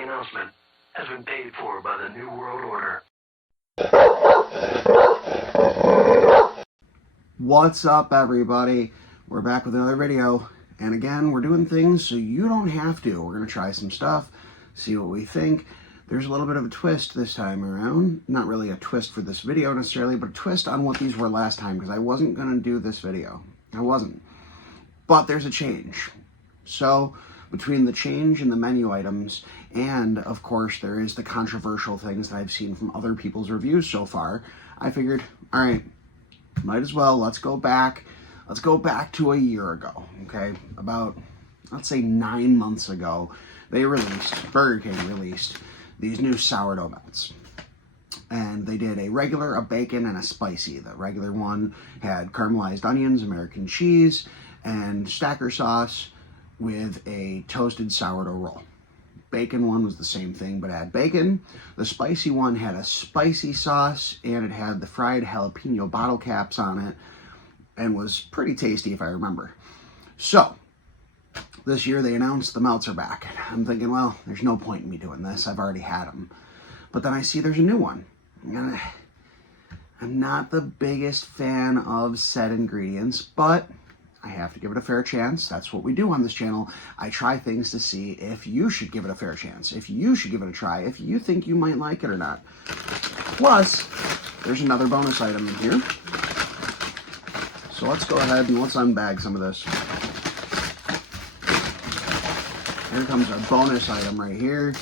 following announcement has been paid for by the New World Order. What's up, everybody? We're back with another video, and again, we're doing things so you don't have to. We're going to try some stuff, see what we think. There's a little bit of a twist this time around. Not really a twist for this video necessarily, but a twist on what these were last time, because I wasn't going to do this video. I wasn't. But there's a change. So, between the change in the menu items, and, of course, there is the controversial things that I've seen from other people's reviews so far, I figured, all right, might as well, let's go back to a year ago, okay? About, let's say 9 months ago, Burger King released these new sourdough melts. And they did a regular, a bacon, and a spicy. The regular one had caramelized onions, American cheese, and stacker sauce with a toasted sourdough roll. Bacon one was the same thing, but had bacon. The spicy one had a spicy sauce, and it had the fried jalapeno bottle caps on it, and was pretty tasty if I remember. So, this year they announced the melts are back. I'm thinking, well, there's no point in me doing this. I've already had them. But then I see there's a new one. And I'm not the biggest fan of set ingredients, but I have to give it a fair chance. That's what we do on this channel. I try things to see if you should give it a fair chance, if you should give it a try, if you think you might like it or not. Plus, there's another bonus item in here. So let's go ahead and let's unbag some of this. Here comes our bonus item right here.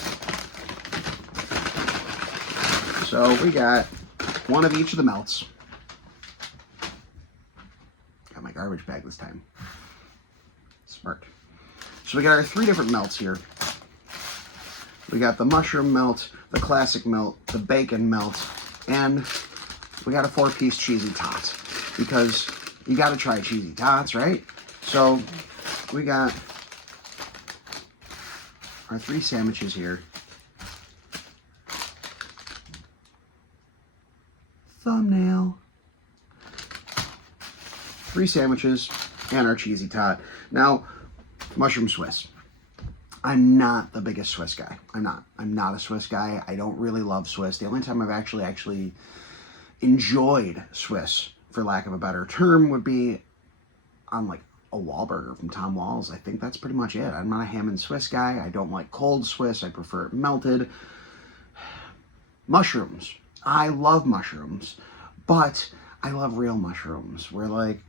So we got one of each of the melts. Got my garbage bag this time. Smart. So we got our 3 different melts here. We got the mushroom melt, the classic melt, the bacon melt, and we got a 4-piece cheesy tot. Because you got to try cheesy tots, right? So we got our 3 sandwiches here. Thumbnail. 3 sandwiches and our cheesy tot. Now, mushroom Swiss. I'm not the biggest Swiss guy. I'm not a Swiss guy. I don't really love Swiss. The only time I've actually enjoyed Swiss, for lack of a better term, would be on like a Wahlburger from Tom Walls. I think that's pretty much it. I'm not a ham and Swiss guy. I don't like cold Swiss. I prefer it melted. Mushrooms. I love mushrooms, but I love real mushrooms. Where like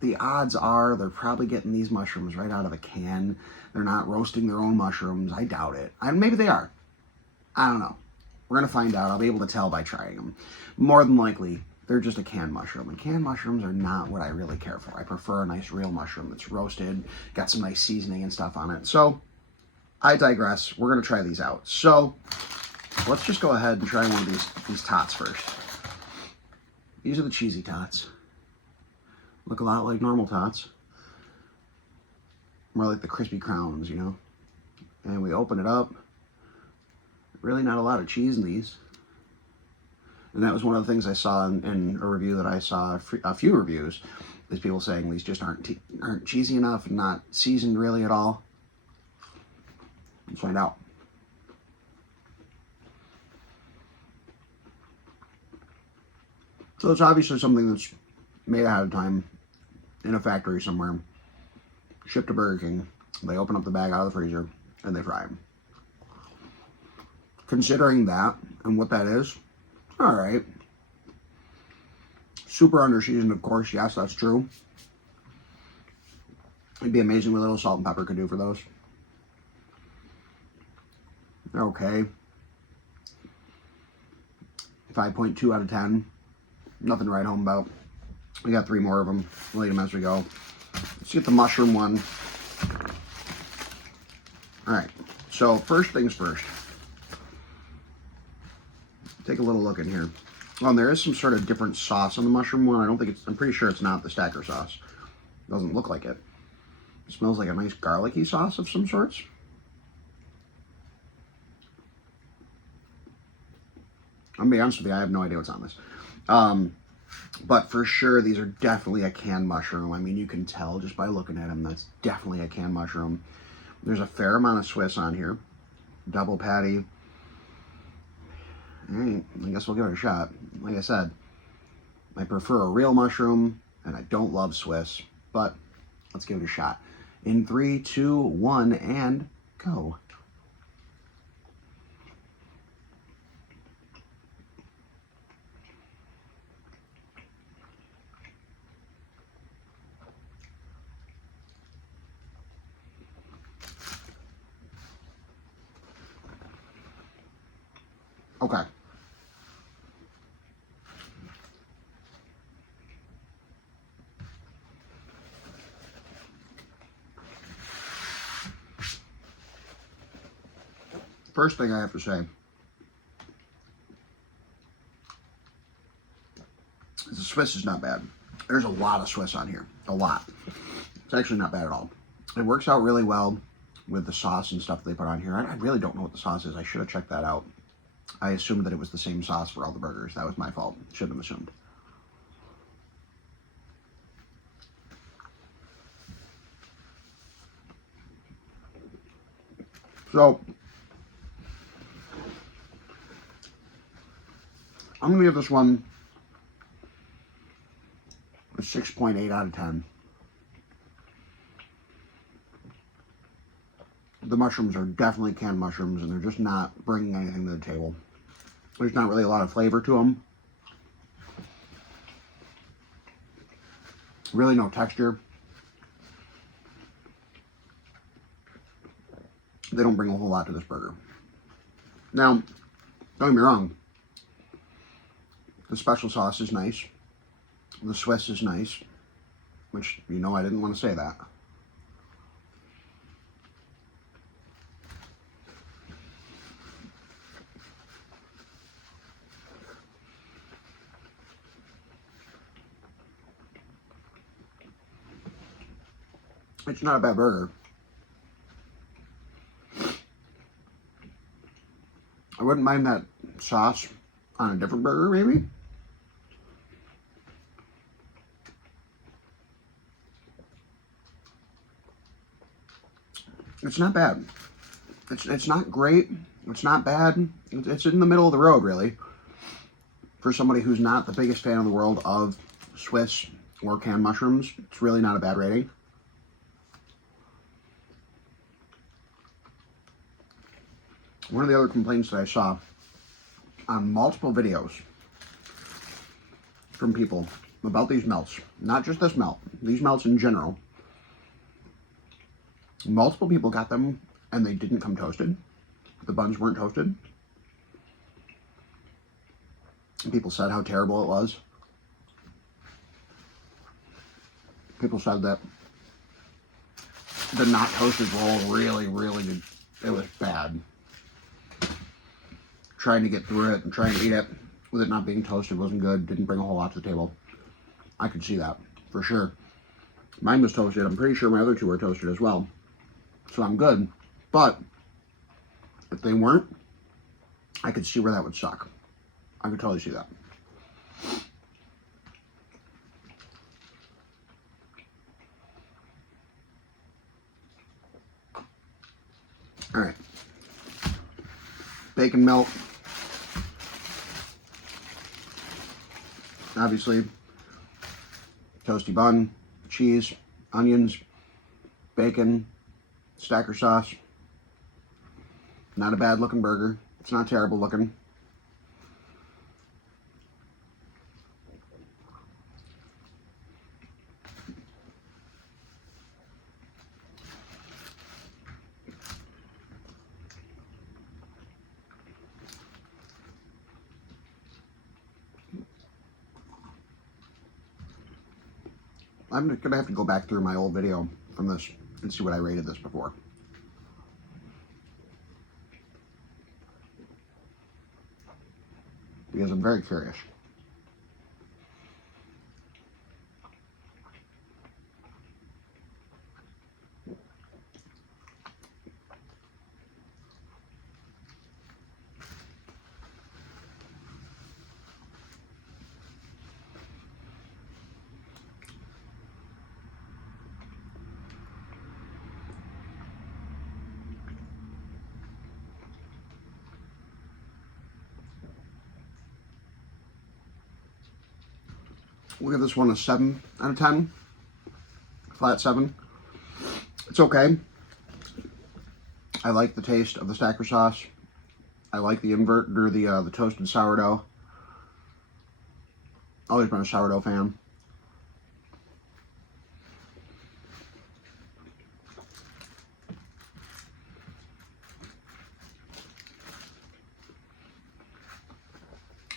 the odds are they're probably getting these mushrooms right out of a can. They're not roasting their own mushrooms. I doubt it. Maybe they are. I don't know. We're going to find out. I'll be able to tell by trying them. More than likely, they're just a canned mushroom. And canned mushrooms are not what I really care for. I prefer a nice real mushroom that's roasted, got some nice seasoning and stuff on it. So, I digress. We're going to try these out. So, let's just go ahead and try one of these tots first. These are the cheesy tots. Look a lot like normal tots. More like the crispy crowns, you know. And we open it up. Really not a lot of cheese in these. And that was one of the things I saw in a review that I saw, a few reviews, is people saying these just aren't cheesy enough and not seasoned really at all. Let's find out. So it's obviously something that's made ahead of time in a factory somewhere, shipped to Burger King. They open up the bag out of the freezer and they fry them. Considering that and what that is, all right. Super under-seasoned, of course. Yes, that's true. It'd be amazing what a little salt and pepper could do for those. Okay. 5.2 out of 10. Nothing to write home about. We got 3 more of them. We'll eat them as we go. Let's get the mushroom one. Alright, so first things first. Take a little look in here. Oh, and there is some sort of different sauce on the mushroom one. I'm pretty sure it's not the stacker sauce. It doesn't look like it. It smells like a nice garlicky sauce of some sorts. I'm gonna be honest with you, I have no idea what's on this. But for sure, these are definitely a canned mushroom. I mean, you can tell just by looking at them, that's definitely a canned mushroom. There's a fair amount of Swiss on here. double patty. Alright, I guess we'll give it a shot. Like I said, I prefer a real mushroom, and I don't love Swiss, but let's give it a shot. In 3, 2, 1, and go. Okay. First thing I have to say is the Swiss is not bad. There's a lot of Swiss on here. A lot. It's actually not bad at all. It works out really well with the sauce and stuff they put on here. I really don't know what the sauce is. I should have checked that out. I assumed that it was the same sauce for all the burgers. That was my fault. Shouldn't have assumed. So, I'm going to give this one a 6.8 out of 10. The mushrooms are definitely canned mushrooms, and they're just not bringing anything to the table. There's not really a lot of flavor to them. Really no texture. They don't bring a whole lot to this burger. Now, don't get me wrong. The special sauce is nice. The Swiss is nice. Which, you know, I didn't want to say that. It's not a bad burger. I wouldn't mind that sauce on a different burger, maybe. It's not bad. It's not great. It's not bad. It's in the middle of the road, really. For somebody who's not the biggest fan in the world of Swiss or canned mushrooms, it's really not a bad rating. One of the other complaints that I saw on multiple videos from people about these melts, not just this melt, these melts in general, multiple people got them and they didn't come toasted. The buns weren't toasted. People said how terrible it was. People said that the not toasted roll really did, it was bad. Trying to get through it and trying to eat it with it not being toasted wasn't good. Didn't bring a whole lot to the table. I could see that for sure. Mine was toasted. I'm pretty sure my other two were toasted as well. So I'm good. But if they weren't, I could see where that would suck. I could totally see that. All right. Bacon melt. Obviously, toasty bun, cheese, onions, bacon, stacker sauce. Not a bad looking burger. It's not terrible looking. I'm going to have to go back through my old video from this and see what I rated this before. Because I'm very curious. We'll give this one a 7 out of 10. Flat 7. It's okay. I like the taste of the stacker sauce. I like the the toasted sourdough. Always been a sourdough fan.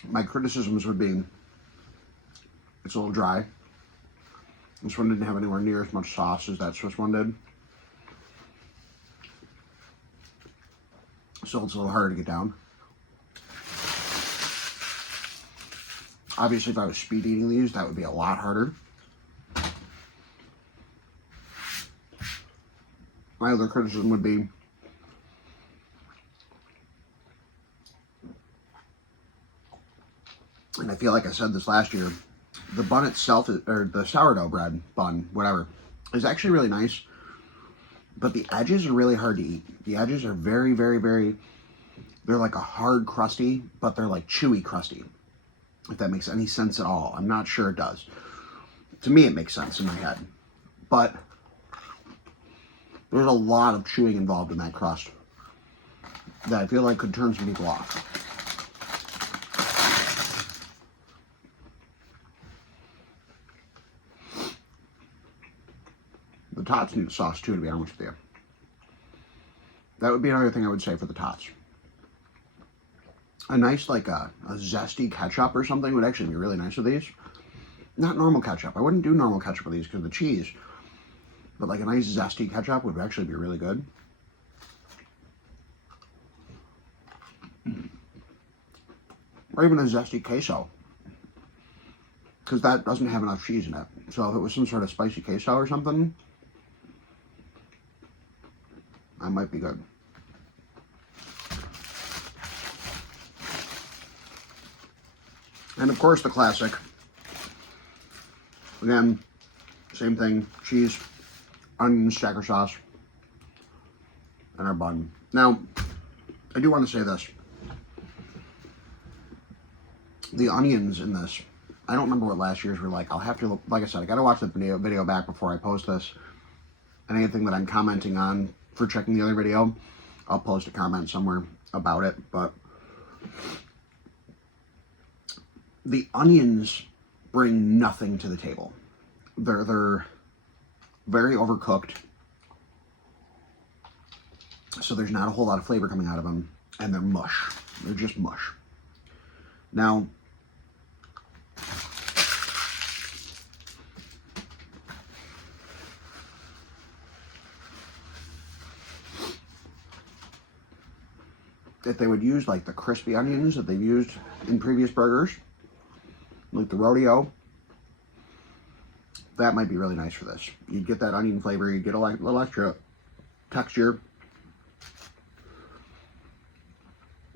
My criticisms would be it's a little dry. This one didn't have anywhere near as much sauce as that Swiss one did. So it's a little harder to get down. Obviously, if I was speed eating these, that would be a lot harder. My other criticism would be and I feel like I said this last year, the bun itself, or the sourdough bread bun, whatever, is actually really nice, but the edges are really hard to eat. The edges are very, very, very, they're like a hard crusty, but they're like chewy crusty, if that makes any sense at all. I'm not sure it does. To me, it makes sense in my head, but there's a lot of chewing involved in that crust that I feel like could turn some people off. The tots need a sauce too, to be honest with you. That would be another thing I would say for the tots. A nice, like a zesty ketchup or something would actually be really nice with these. Not normal ketchup. I wouldn't do normal ketchup with these because of the cheese. But like a nice zesty ketchup would actually be really good. Or even a zesty queso. Because that doesn't have enough cheese in it. So if it was some sort of spicy queso or something, that might be good. And of course the classic. Again, same thing, cheese, onions, stacker sauce, and our bun. Now, I do want to say this. The onions in this, I don't remember what last year's were like. I'll have to look, like I said, I gotta watch the video back before I post this. And anything that I'm commenting on for checking the other video, I'll post a comment somewhere about it. But the onions bring nothing to the table. They're very overcooked, so there's not a whole lot of flavor coming out of them, and they're mush. They're just mush. Now, if they would use like the crispy onions that they've used in previous burgers, like the rodeo, that might be really nice for this. You'd get that onion flavor, you'd get a little extra texture.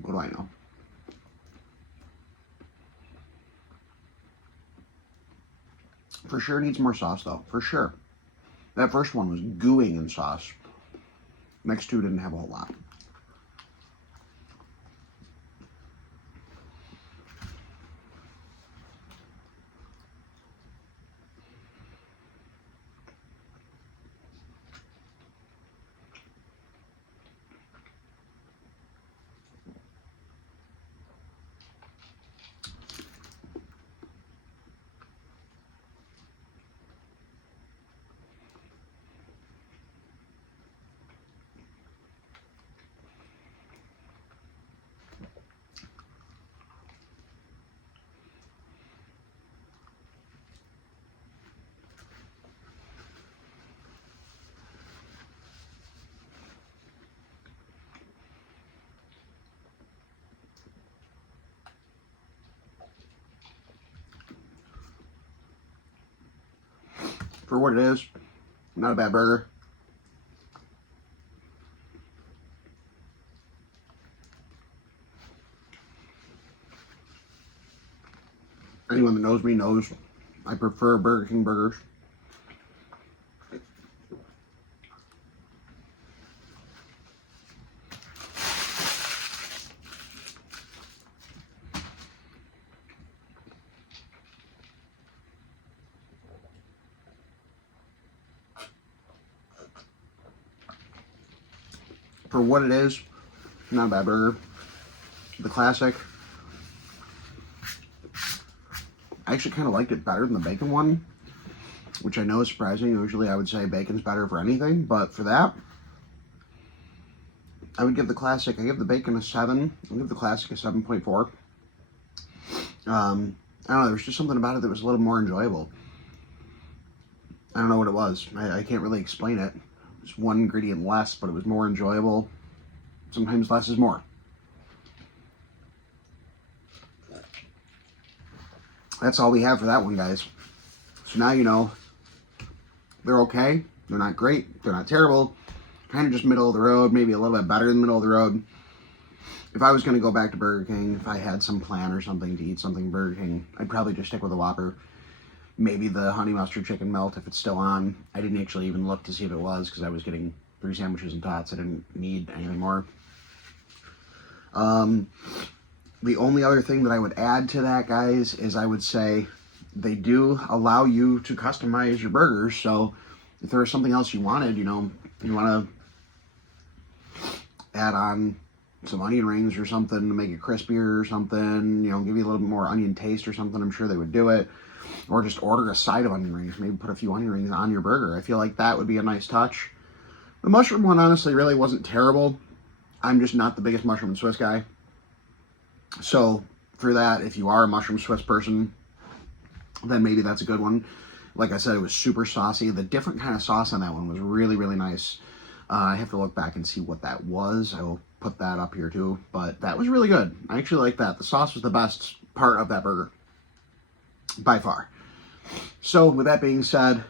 What do I know? For sure needs more sauce though, for sure. That first one was gooing in sauce. Next two didn't have a whole lot. For what it is, not a bad burger. Anyone that knows me knows I prefer Burger King burgers. For what it is, not a bad burger. The classic, I actually kind of liked it better than the bacon one, which I know is surprising. Usually I would say bacon's better for anything, but for that, I would give the classic, I give the bacon a 7. I'll give the classic a 7.4. I don't know, there was just something about it that was a little more enjoyable. I don't know what it was. I can't really explain it. It was one ingredient less, but it was more enjoyable. Sometimes less is more. That's all we have for that one, guys. So now you know they're okay. They're not great. They're not terrible. Kind of just middle of the road, maybe a little bit better than middle of the road. If I was going to go back to Burger King, if I had some plan or something to eat something Burger King, I'd probably just stick with a Whopper. Maybe the honey mustard chicken melt if it's still on. I didn't actually even look to see if it was because I was getting 3 sandwiches and tots. I didn't need anything more. The only other thing that I would add to that, guys, is I would say they do allow you to customize your burgers. So if there was something else you wanted, you know, you want to add on some onion rings or something to make it crispier or something, you know, give you a little bit more onion taste or something, I'm sure they would do it. Or just order a side of onion rings. Maybe put a few onion rings on your burger. I feel like that would be a nice touch. The mushroom one, honestly, really wasn't terrible. I'm just not the biggest mushroom and Swiss guy. So, for that, if you are a mushroom Swiss person, then maybe that's a good one. Like I said, it was super saucy. The different kind of sauce on that one was really, really nice. I have to look back and see what that was. I will put that up here too. But that was really good. I actually like that. The sauce was the best part of that burger. By far. So, with that being said,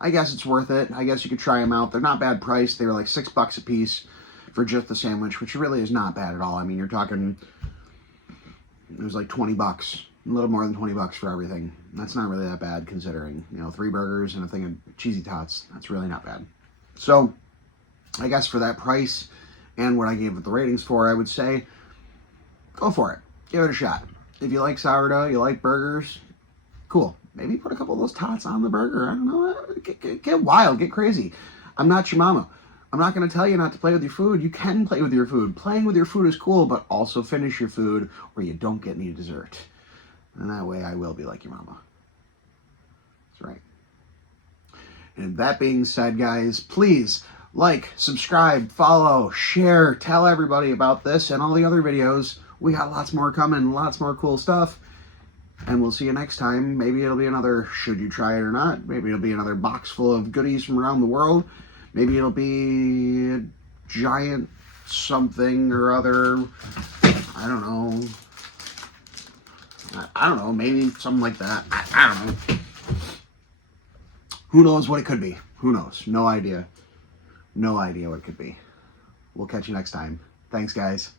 I guess it's worth it. I guess you could try them out. They're not bad priced. They were like $6 a piece for just the sandwich, which really is not bad at all. I mean, you're talking, it was like $20, a little more than $20 for everything. That's not really that bad considering, you know, 3 burgers and a thing of cheesy tots. That's really not bad. So, I guess for that price and what I gave it the ratings for, I would say, go for it. Give it a shot. If you like sourdough, you like burgers, cool. Maybe put a couple of those tots on the burger. I don't know. Get wild. Get crazy. I'm not your mama. I'm not going to tell you not to play with your food. You can play with your food. Playing with your food is cool, but also finish your food or you don't get any dessert. And that way I will be like your mama. That's right. And that being said, guys, please like, subscribe, follow, share, tell everybody about this and all the other videos. We got lots more coming, lots more cool stuff. And we'll see you next time. Maybe it'll be another should you try it or not. Maybe it'll be another box full of goodies from around the world. Maybe it'll be a giant something or other. I don't know. I don't know. Maybe something like that. I don't know. Who knows what it could be? Who knows? No idea. No idea what it could be. We'll catch you next time. Thanks, guys.